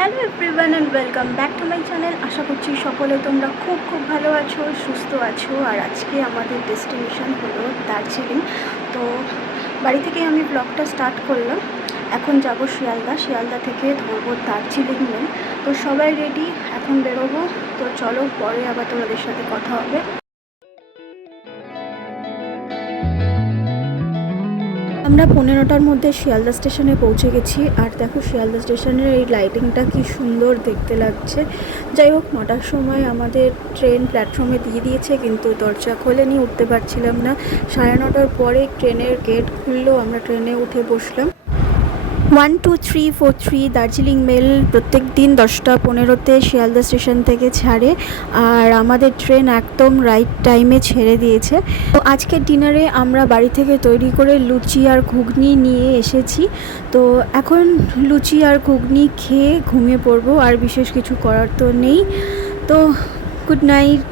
Hello everyone and welcome back to my channel. আশা করছি সকলে তোমরা খুব ভালো আছো, সুস্থ আছো। আর আজকে আমাদের ডেস্টিনেশন হলো দার্জিলিং। তো বাড়ি থেকে আমি ব্লগটা স্টার্ট করলাম। এখন যাব শিয়ালদা থেকে ধরবো দার্জিলিং মেল। তো সবাই রেডি, এখন বেরোবো। তো চলো, পরে আবার তোমাদের সাথে কথা হবে। আমরা 15টার মধ্যে শিয়ালদা স্টেশনে পৌঁছে গেছি। আর দেখো শিয়ালদা স্টেশনের এই লাইটিংটা কি সুন্দর দেখতে লাগছে। যাই হোক, 9টার সময় আমাদের ট্রেন প্ল্যাটফর্মে দিয়ে দিয়েছে, কিন্তু দরজা খোলেনি, উঠতে পারছিলাম না। 9:30টার পরে ট্রেনের গেট খুললো, আমরা ট্রেনে উঠে বসলাম। 12343 দার্জিলিং মেল প্রত্যেক দিন 10:15-তে শিয়ালদা স্টেশন থেকে ছাড়ে। আর আমাদের ট্রেন একদম রাইট টাইমে ছেড়ে দিয়েছে। তো আজকের ডিনারে আমরা বাড়ি থেকে তৈরি করে লুচি আর ঘুগনি নিয়ে এসেছি। তো এখন লুচি আর ঘুগনি খেয়ে ঘুমিয়ে পড়বো, আর বিশেষ কিছু করার তো নেই। তো গুড নাইট।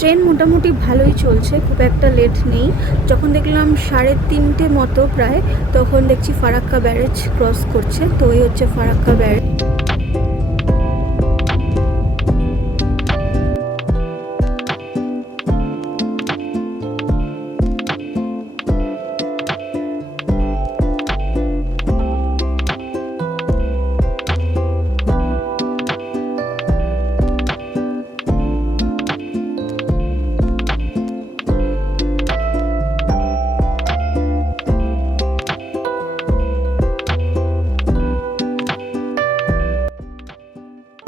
ট্রেন মোটামুটি ভালোই চলছে, খুব একটা লেট নেই। যখন দেখলাম 3:30 মতো প্রায়, তখন দেখছি ফারাক্কা ব্যারেজ ক্রস করছে। তো এই হচ্ছে ফারাক্কা ব্যারেজ।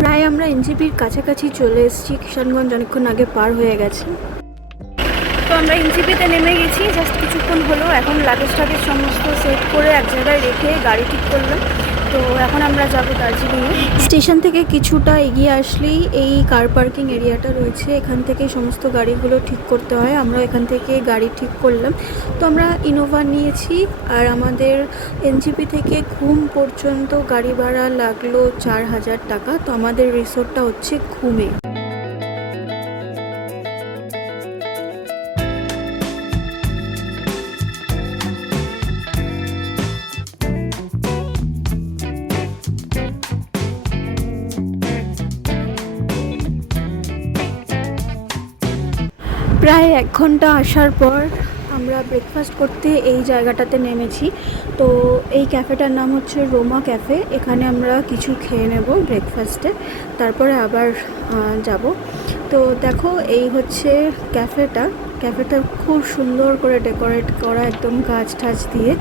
প্রায় আমরা এনজেপির কাছাকাছি চলে এসেছি। কিষানগঞ্জ অনেকক্ষণ আগে পার হয়ে গেছে। তো আমরা এনজেপিতে নেমে গেছি, জাস্ট কিছুক্ষণ হলো। এখন লাগেজ টাগেজ সমস্ত সেট করে এক জায়গায় রেখে গাড়ি ঠিক করলাম। তো এখন আমরা যাব দার্জিলিংয়ে। স্টেশন থেকে কিছুটা এগিয়ে আসলেই এই কার পার্কিং এরিয়াটা রয়েছে, এখান থেকে সমস্ত গাড়িগুলো ঠিক করতে হয়। আমরা এখান থেকে গাড়ি ঠিক করলাম। তো আমরা ইনোভা নিয়েছি, আর আমাদের এনজেপি থেকে ঘুম পর্যন্ত গাড়ি ভাড়া লাগলো 4000 টাকা। তো আমাদের রিসোর্টটা হচ্ছে ঘুমে। প্রায় 1 ঘন্টা আসার পর আমরা ব্রেকফাস্ট করতে এই জায়গাটাতে নেমেছি। তো এই ক্যাফেটার নাম হচ্ছে রোমা ক্যাফে। এখানে আমরা কিছু খেয়ে নেব ব্রেকফাস্টে, তারপরে আবার যাব। তো দেখো, এই হচ্ছে ক্যাফেটা খুব সুন্দর করে ডেকোরেট করা, একদম গাছ টাছ দিয়ে।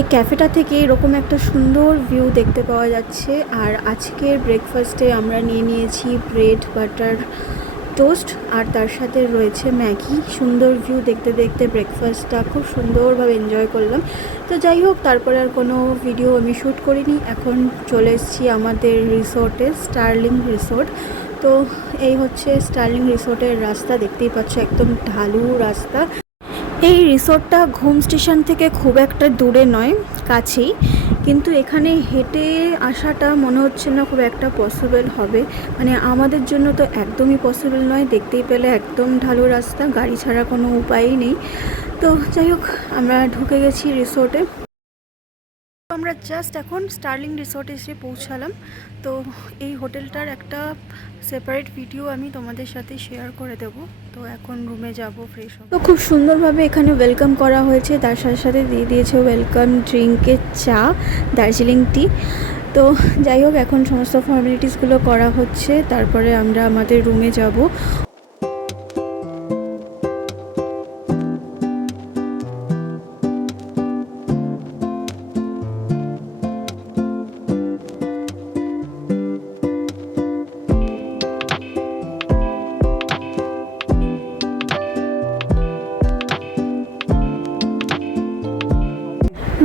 এই ক্যাফেটা থেকে এরকম একটা সুন্দর ভিউ দেখতে পাওয়া যাচ্ছে। আর আজকের ব্রেকফাস্টে আমরা নিয়ে নিয়েছি ব্রেড বাটার টোস্ট, আর তার সাথে রয়েছে ম্যাগি। সুন্দর ভিউ দেখতে দেখতে ব্রেকফাস্টটা খুব সুন্দরভাবে এনজয় করলাম। তো যাই হোক, তারপরে আর কোনো ভিডিও আমি শ্যুট করিনি। এখন চলে এসেছি আমাদের রিসোর্টে, স্টার্লিং রিসোর্ট। তো এই হচ্ছে স্টার্লিং রিসোর্টের রাস্তা, দেখতেই পাচ্ছ একদম ঢালু রাস্তা। এই রিসোর্টটা ঘুম স্টেশন থেকে খুব একটা দূরে নয়, কাছেই। কিন্তু এখানে হেঁটে আসাটা মনে হচ্ছে না খুব একটা পসিবল হবে। মানে আমাদের জন্য তো একদমই পসিবল নয়। দেখতেই পেলে একদম ঢালু রাস্তা, গাড়ি ছাড়া কোনো উপায়ই নেই। তো যাই হোক, আমরা ঢুকে গেছি রিসোর্টে। আমরা জাস্ট এখন স্টার্লিং রিসোর্টে এসে পৌঁছালাম। তো এই হোটেলটার একটা সেপারেট ভিডিও আমি তোমাদের সাথে শেয়ার করে দেব। তো এখন রুমে যাব, ফ্রেশ হব। তো খুব সুন্দরভাবে এখানে ওয়েলকাম করা হয়েছে, তার সাথে সাথে দিয়ে দিয়েছে ওয়েলকাম ড্রিঙ্কের চা, দার্জিলিং টি। তো যাই হোক, এখন সমস্ত ফর্মালিটিসগুলো করা হচ্ছে, তারপরে আমরা আমাদের রুমে যাব।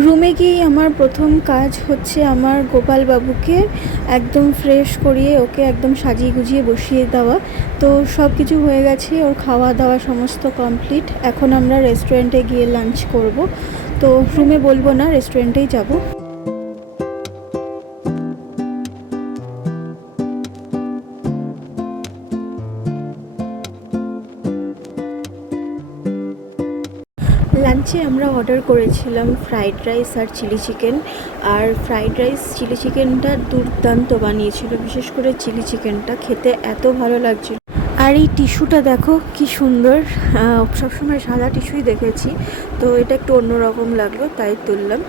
রুমে গিয়ে আমার প্রথম কাজ হচ্ছে আমার গোপাল বাবুকে একদম ফ্রেশ করিয়ে ওকে একদম সাজিয়ে গুজিয়ে বসিয়ে দেওয়া। তো সব কিছু হয়ে গেছে, ওর খাওয়া দাওয়া সমস্ত কমপ্লিট। এখন আমরা রেস্টুরেন্টে গিয়ে লাঞ্চ করব। তো রুমে বলবো না, রেস্টুরেন্টেই যাব। লাঞ্চে আমরা অর্ডার করেছিলাম ফ্রাইড রাইস আর চিলি চিকেন। আর ফ্রাইড রাইস চিলি চিকেনটা দুর্দান্ত বানিয়েছিল, বিশেষ করে চিলি চিকেনটা খেতে এত ভালো লাগছিল। আর এই টিস্যুটা দেখো কি সুন্দর, সবসময় সাদা টিস্যুই দেখেছি, তো এটা একটু অন্যরকম লাগলো তাই তুললাম।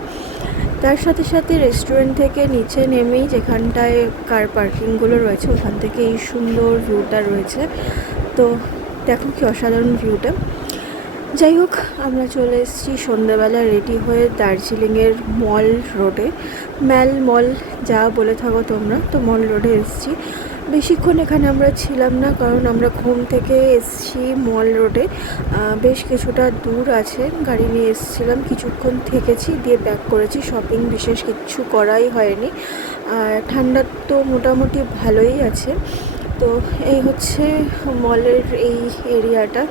তার সাথে সাথে রেস্টুরেন্ট থেকে নিচে নেমেই যেখানটায় কার পার্কিংগুলো রয়েছে ওখান থেকে এই সুন্দর ভিউটা রয়েছে। তো দেখো কি অসাধারণ ভিউটা। যাই হোক, আমরা চলে এসেছি সন্ধ্যাবেলা রেডি হয়ে দার্জিলিংয়ের মল রোডে, মল যা বলে থাকো তোমরা, তো মল রোডে এসেছি। বেশিক্ষণ এখানে আমরা ছিলাম না, কারণ আমরা ঘুম থেকে এসেছি মল রোডে, বেশ কিছুটা দূর আছে, গাড়ি নিয়ে এসেছিলাম, কিছুক্ষণ থেকেছি দিয়ে ব্যাক করেছি। শপিং বিশেষ কিছু করাই হয়নি, আর ঠান্ডা তো মোটামুটি ভালোই আছে। তো এই হচ্ছে মলের এই এরিয়াটা,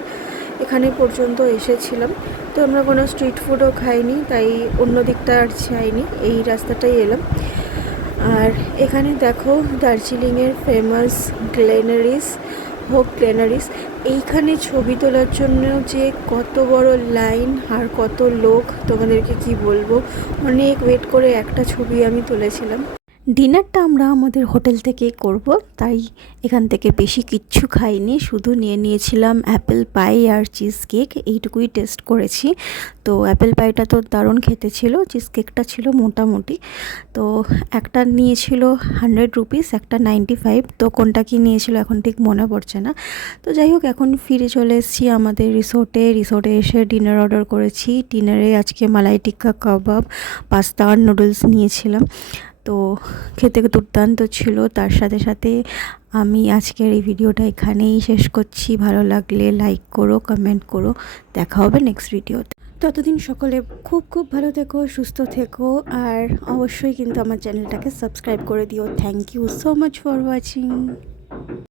এখানে পর্যন্ত এসেছিলাম। তো আমরা কোনো স্ট্রিট ফুডও খাইনি, তাই অন্য দিকটা আর চাইনি, এই রাস্তাটাই এলাম। আর এখানে দেখো দার্জিলিংয়ের ফেমাস গ্লেনারিস, এইখানে ছবি তোলার জন্য যে কত বড় লাইন আর কত লোক, তোমাদেরকে কি বলবো, অনেক ওয়েট করে একটা ছবি আমি তুলেছিলাম। ডিনারটা আমরা আমাদের হোটেল থেকেই করব, তাই এখান থেকে বেশি কিচ্ছু খাইনি, শুধু নিয়েছিলাম অ্যাপেল পাই আর চিজ কেক, এইটুকুই টেস্ট করেছি। তো অ্যাপেল পাইটা তো দারুণ খেতে ছিল, চিজ কেকটা ছিল মোটামুটি। তো একটা নিয়েছিল 100 রুপিস, একটা 95, তো কোনটা কি নিয়েছিল এখন ঠিক মনে পড়ছে না। তো যাই হোক, এখন ফিরে চলে এসেছি আমাদের রিসোর্টে এসে ডিনার অর্ডার করেছি। ডিনারে আজকে মালাই টিক্কা কাবাব, পাস্তা আর নুডলস নিয়েছিলাম, তো খেতে দুর্দান্ত ছিল। তার সাথে সাথে আমি আজকের এই ভিডিওটা এখানেই শেষ করছি। ভালো লাগলে লাইক করো, কমেন্ট করো, দেখা হবে নেক্সট ভিডিওতে। ততদিন সকলে খুব খুব ভালো থেকো, সুস্থ থেকো, আর অবশ্যই কিন্তু আমার চ্যানেলটাকে সাবস্ক্রাইব করে দিও। Thank you so much for watching.